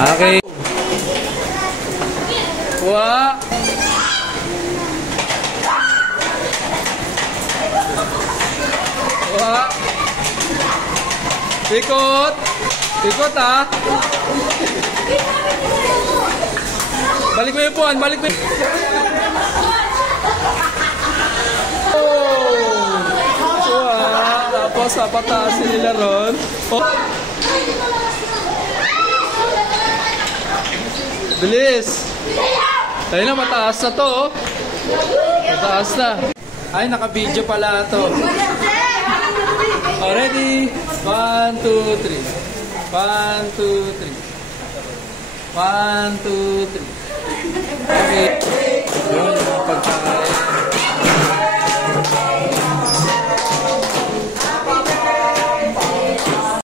Okay. Kuha. Kuha. Ikot. Ikot ha. Balik mo yung puwan. Balik mo yung... Oh. Kuha. Tapos papataasin nila ron. Oh. Bilis! Ayun na, mataas na to, oh. Mataas na. Ay, naka-video pala to. Oh, ready? 1, 2, 3. 1, 2, 3. 1, 2, 3. Okay.